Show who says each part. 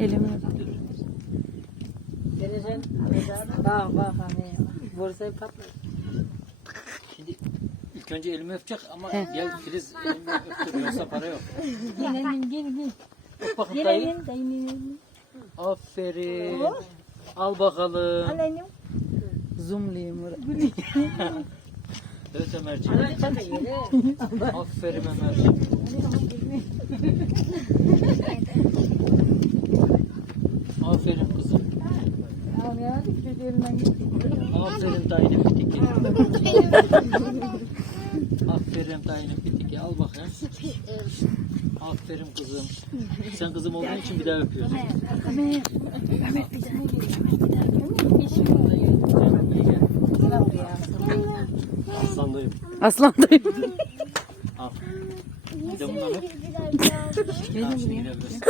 Speaker 1: Elimi.
Speaker 2: Vereceksin. Bak bak hani. Borsayı patlar.
Speaker 3: Şimdi ilk önce elimi öpecek ama gel Filiz elimi öptür yoksa para yok.
Speaker 2: Gelelim gel gel.
Speaker 3: Öp bakayım dayı.
Speaker 2: Gelelim dayım.
Speaker 3: Aferin. Al bakalım.
Speaker 2: Alayım.
Speaker 1: Zoomlayayım.
Speaker 3: Evet Ömerciğim. Aferin Ömerciğim. Aferin kızım.
Speaker 2: Al ya.
Speaker 3: Aferin dayının bitiki. Aferin dayının bitiki. Al bakayım. Aferin kızım. Sen kızım olduğun için bir daha öpüyorsun. Aslandayım.
Speaker 1: Aslan dayı.
Speaker 3: Al. Bir de bundan öp. Tamam şimdi gidebilirsin.